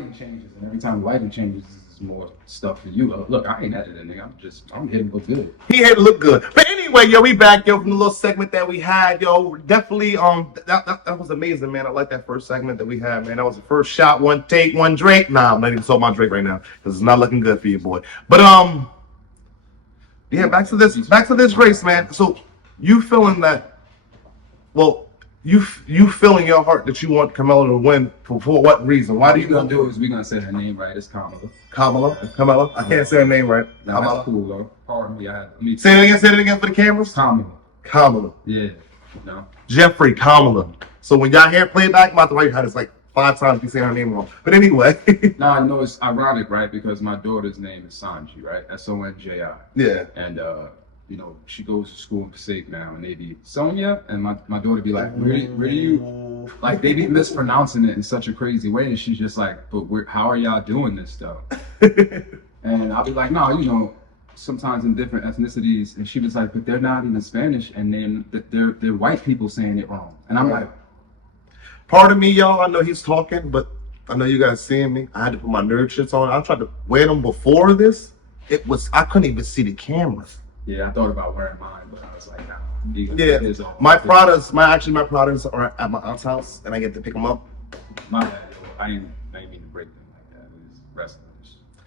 lighting changes, and every time the lighting changes, there's more stuff for you. Look, I ain't editing, nigga. I'm here to look good. He here to look good. But anyway, yo, we back, yo, from the little segment that we had, yo. Definitely, that was amazing, man. I like that first segment that we had, man. That was the first shot, one take, one drink. Nah, I'm not even talking about Drake right now because it's not looking good for you, boy. But yeah, back to this race, man. So you feeling that? Well, you feel in your heart that you want Kamala to win for what reason? Why do you gonna do is we're gonna say her name right. It's Kamala. Kamala. I can't say her name right. Nah, that's cool though. Pardon me. Say it again for the cameras. Kamala. Yeah. No. Jeffrey Kamala. So when y'all hear playback, I'm about to write her. It's like 5 times if you say her name wrong. But anyway. No, I know it's ironic, right? Because my daughter's name is Sanji, right? Sonji. Yeah. And you know, she goes to school in Passaic now, and they be Sonia, and my daughter be like, where do you, like, they be mispronouncing it in such a crazy way, and she's just like, but how are y'all doing this stuff? And I'll be like, no, you know, sometimes in different ethnicities, and she was like, but they're not even Spanish, and then they're white people saying it wrong, and I'm like, pardon me, y'all. I know he's talking, but I know you guys seeing me. I had to put my nerd shits on. I tried to wear them before this. I couldn't even see the cameras. Yeah, I thought about wearing mine, but I was like, nah. Yeah, my Pradas are at my aunt's house, and I get to pick them up. My bad, yo. I ain't mean to break them like that. It was wrestling.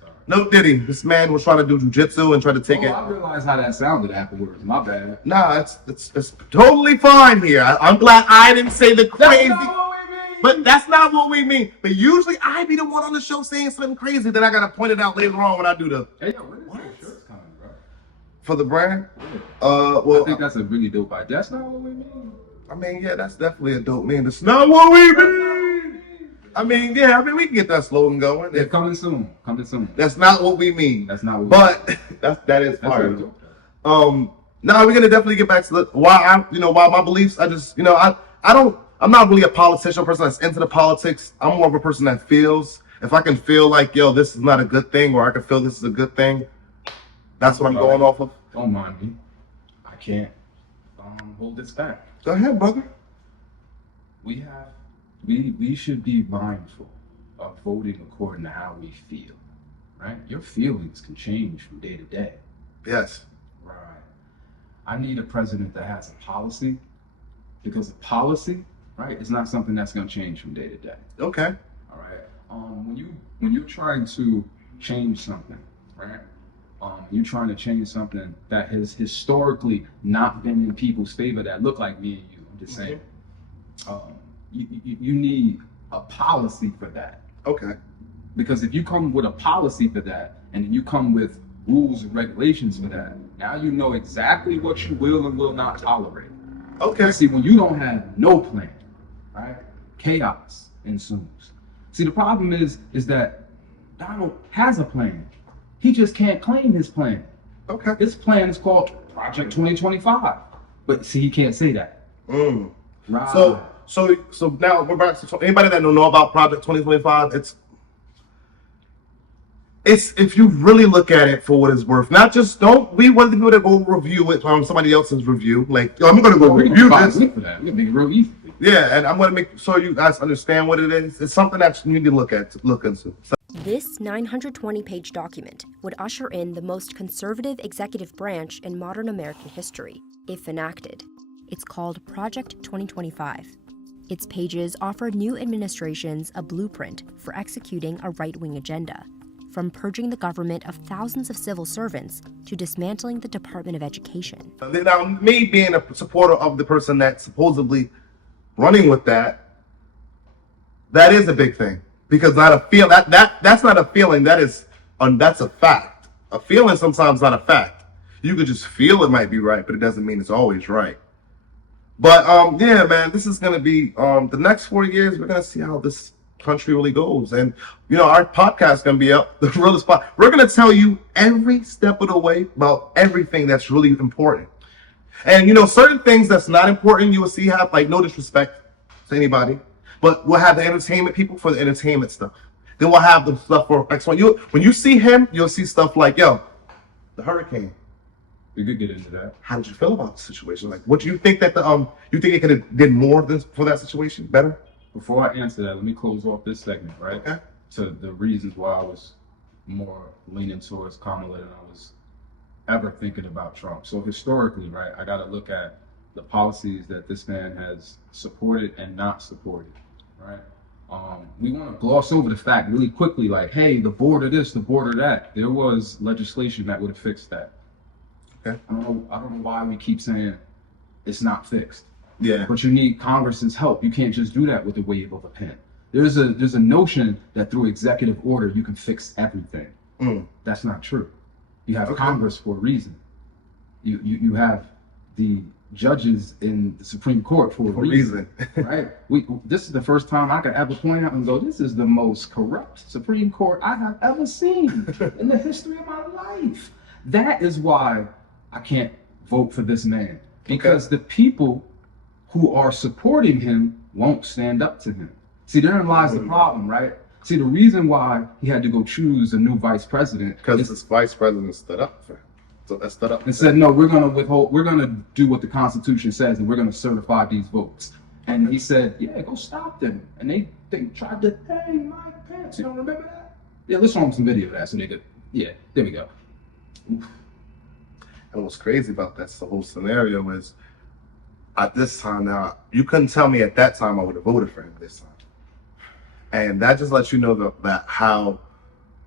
Sorry. No, did he? This man was trying to do jujitsu and try to take it. I realized how that sounded afterwards. My bad. Nah, it's totally fine here. I'm glad I didn't say the crazy. That's not what we mean. But that's not what we mean. But usually I be the one on the show saying something crazy, then I gotta point it out later on when I do the. Hey, yo, when is your shirts coming, bro? For the brand? Yeah. Well, I think that's a really dope idea. That's not what we mean. I mean, yeah, that's definitely a dope man. That's not what we mean. I mean, we can get that slogan going. Yeah, coming soon. That's not what we mean. That's not what we mean. But that is fire. Now we're gonna definitely get back to why my beliefs. I just, I'm not really a politician, a person that's into the politics. I'm more of a person that feels. If I can feel like, yo, this is not a good thing, or I can feel this is a good thing, that's what I'm going off of. Don't mind me. I can't hold this back. Go ahead, brother. We should be mindful of voting according to how we feel, right? Your feelings can change from day to day. Yes. Right. I need a president that has a policy, because a policy, right, is not something that's going to change from day to day. Okay. All right. When you're trying to change something, right? You're trying to change something that has historically not been in people's favor that look like me and you. I'm just saying. You need a policy for that. Okay. Because if you come with a policy for that, and then you come with rules and regulations for that, now you know exactly what you will and will not tolerate. Okay. See, when you don't have no plan, right, chaos ensues. See, the problem is that Donald has a plan. He just can't claim his plan. Okay. His plan is called Project 2025. But see, he can't say that. Right. So now we're back to anybody that don't know about Project 2025. It's if you really look at it for what it's worth. Not just we want the people to go review it from somebody else's review. Like, I'm gonna go review this. For that. We're gonna make it real easy. Yeah, and I'm gonna make sure you guys understand what it is. It's something that you need to look into. This 920-page document would usher in the most conservative executive branch in modern American history, if enacted. It's called Project 2025. Its pages offer new administrations a blueprint for executing a right-wing agenda, from purging the government of thousands of civil servants to dismantling the Department of Education. Now, me being a supporter of the person that's supposedly running with that is a big thing. Because that's not a feeling, that's a fact. A feeling sometimes not a fact. You could just feel it might be right, but it doesn't mean it's always right. But yeah, man, this is gonna be the next 4 years. We're gonna see how this country really goes, and our podcast is gonna be up. The Realest Pod. We're gonna tell you every step of the way about everything that's really important. And certain things that's not important, you will see have like no disrespect to anybody. But we'll have the entertainment people for the entertainment stuff. Then we'll have the stuff for X1. When you see him, you'll see stuff like, the hurricane. We could get into that. How did you feel about the situation? Like, what do you think that you think it could have did more for that situation better? Before I answer that, let me close off this segment, right? Okay. to the reasons why I was more leaning towards Kamala than I was ever thinking about Trump. So historically, right, I got to look at the policies that this man has supported and not supported, right? We want to gloss over the fact really quickly, like, hey, the border this, the border that. There was legislation that would have fixed that. Okay. I don't know why we keep saying it's not fixed. Yeah. But you need Congress's help. You can't just do that with the wave of a pen. There's a notion that through executive order you can fix everything. That's not true. You have Congress for a reason. You have the judges in the Supreme Court for a reason. Right? This is the first time I could ever point out and go, this is the most corrupt Supreme Court I have ever seen in the history of my life. That is why I can't vote for this man. Because the people who are supporting him won't stand up to him. See, therein lies the problem, right? See, the reason why he had to go choose a new vice president because this vice president stood up for him. So that stood up and said, no, we're gonna withhold, we're gonna do what the Constitution says, and we're gonna certify these votes. And he said, yeah, go stop them. And they tried to hang Mike Pence. You don't remember that? Yeah, let's show them some video of that so they could. Yeah, there we go. Oof. And what's crazy about that the whole scenario is, at this time now, you couldn't tell me at that time I would have voted for him this time. And that just lets you know that how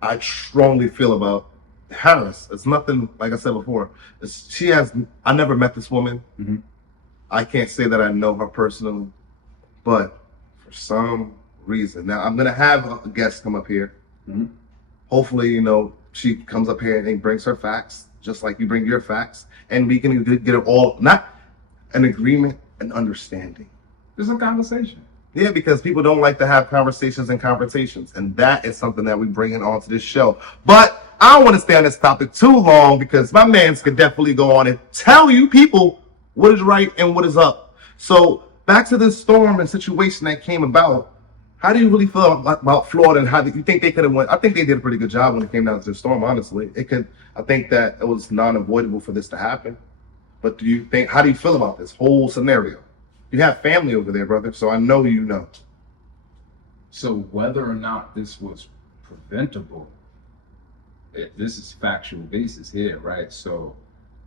I strongly feel about Harris. It's nothing, like I said before, I never met this woman. Mm-hmm. I can't say that I know her personally, but for some reason, now I'm going to have a guest come up here. Mm-hmm. Hopefully, she comes up here and brings her facts, just like you bring your facts, and we can get it all, not an agreement, an understanding. There's a conversation. Yeah, because people don't like to have conversations and confrontations, and that is something that we bring in onto this show. But I don't want to stay on this topic too long because my mans could definitely go on and tell you people what is right and what is up. So back to this storm and situation that came about. How do you really feel about Florida, and how do you think they could have went? I think they did a pretty good job when it came down to the storm. Honestly, I think that it was non-avoidable for this to happen. But how do you feel about this whole scenario? You have family over there, brother, so I know you know. So whether or not this was preventable, this is factual basis here, right? So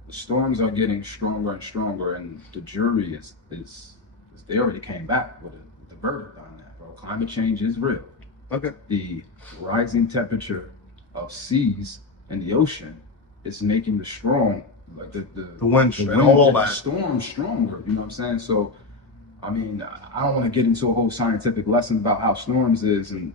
the storms are getting stronger and stronger, and the jury is they already came back with the verdict on that, bro. Climate change is real. Okay. The rising temperature of seas and the ocean is making the storm, like the wind and all that storm stronger. You know what I'm saying? So, I mean, I don't want to get into a whole scientific lesson about how storms is and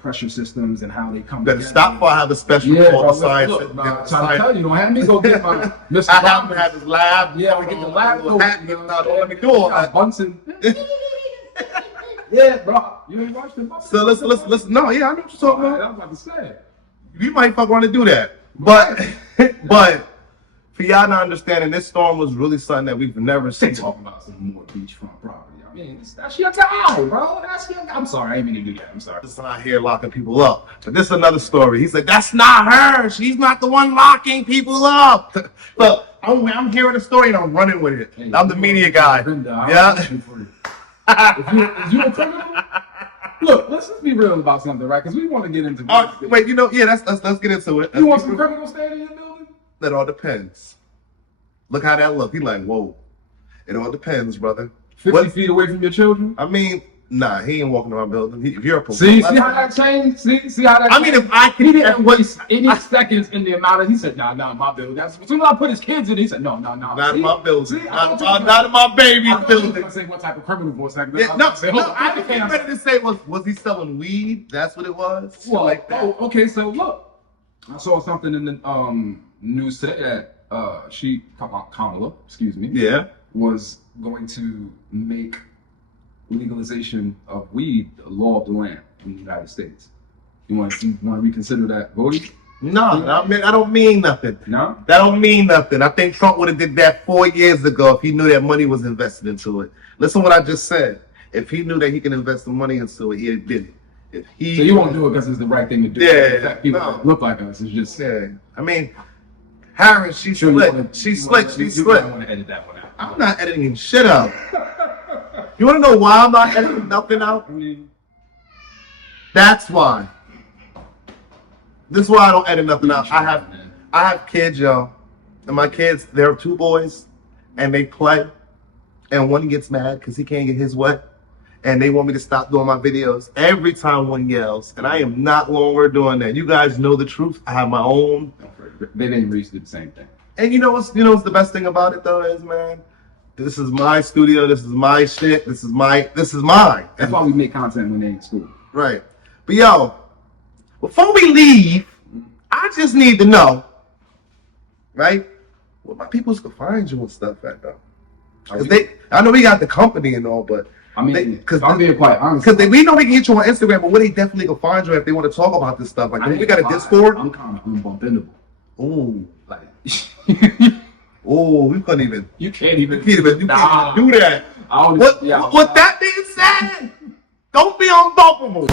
pressure systems and how they come. Better stop before I have a special for the science. Look, I'm trying to tell you, don't have me go get my Mr. I haven't had his lab. Yeah, we get the lab. Don't let me do all that. Bunsen. Yeah, bro. You ain't watched the So let's. No, yeah, I know what you're talking about. I was about to say. You might fuck want to do that, but for y'all not understanding, this storm was really something that we've never seen. Talking about some more beachfront property. I mean, that's your guy, bro. That's your guy. I'm sorry, I ain't mean to do that. I'm sorry. This is not here locking people up. But this is another story. He said, that's not her. She's not the one locking people up. Look, I'm hearing the story and I'm running with it. Hey, I'm the media guy. Yeah. If you a criminal, look, let's just be real about something, right? Because we want to get into. Wait, let's get into it. You want some criminals staying in your building? That all depends. Look how that look. He like, whoa. It all depends, brother. 50 feet away from your children? I mean, nah, he ain't walking around building. If you're a police, see how that changed? See how that? I mean, if I could, he didn't waste any seconds in the amount of. He said, nah, my building. As soon as I put his kids in, he said, no. Not in my building. Not in my baby's building. I was say what type of criminal voice. I was getting ready to say, was he selling weed? That's what it was. Well, like that. Oh, okay. So look, I saw something in the news today that Kamala, excuse me, was going to make legalization of weed a law of the land in the United States. You want to reconsider that voting? No, I don't mean nothing. No? That don't mean nothing. I think Trump would have did that 4 years ago if he knew that money was invested into it. Listen to what I just said. If he knew that he can invest the money into it, he did it. So you won't do it because it's the right thing to do. Yeah. People that look like us. It's just. Yeah. I mean, Harris, she's slick. She's slick. I want to edit that one out. I'm not editing shit out. You want to know why I'm not editing nothing out? That's why. This is why I don't edit nothing out. I have kids, yo, and my kids, they're 2 boys, and they play, and one gets mad because he can't get his way, and they want me to stop doing my videos every time one yells, and I am not longer doing that. You guys know the truth. I have my own. They didn't reach the same thing. And you know what's the best thing about it though is, man, this is my studio. This is my shit. This is mine. That's why we make content when they in school. Right. But yo, before we leave, I just need to know, right, where my peoples can find you and stuff at though. Cause I know we got the company and all, but I mean, because I'm being quite honest. Because we know we can get you on Instagram, but where they definitely can find you if they want to talk about this stuff. Like, we got a Discord. I'm kind of unbumpable. Ooh, Like, we couldn't even. You can't even do that. With That being said, don't be unbumpable.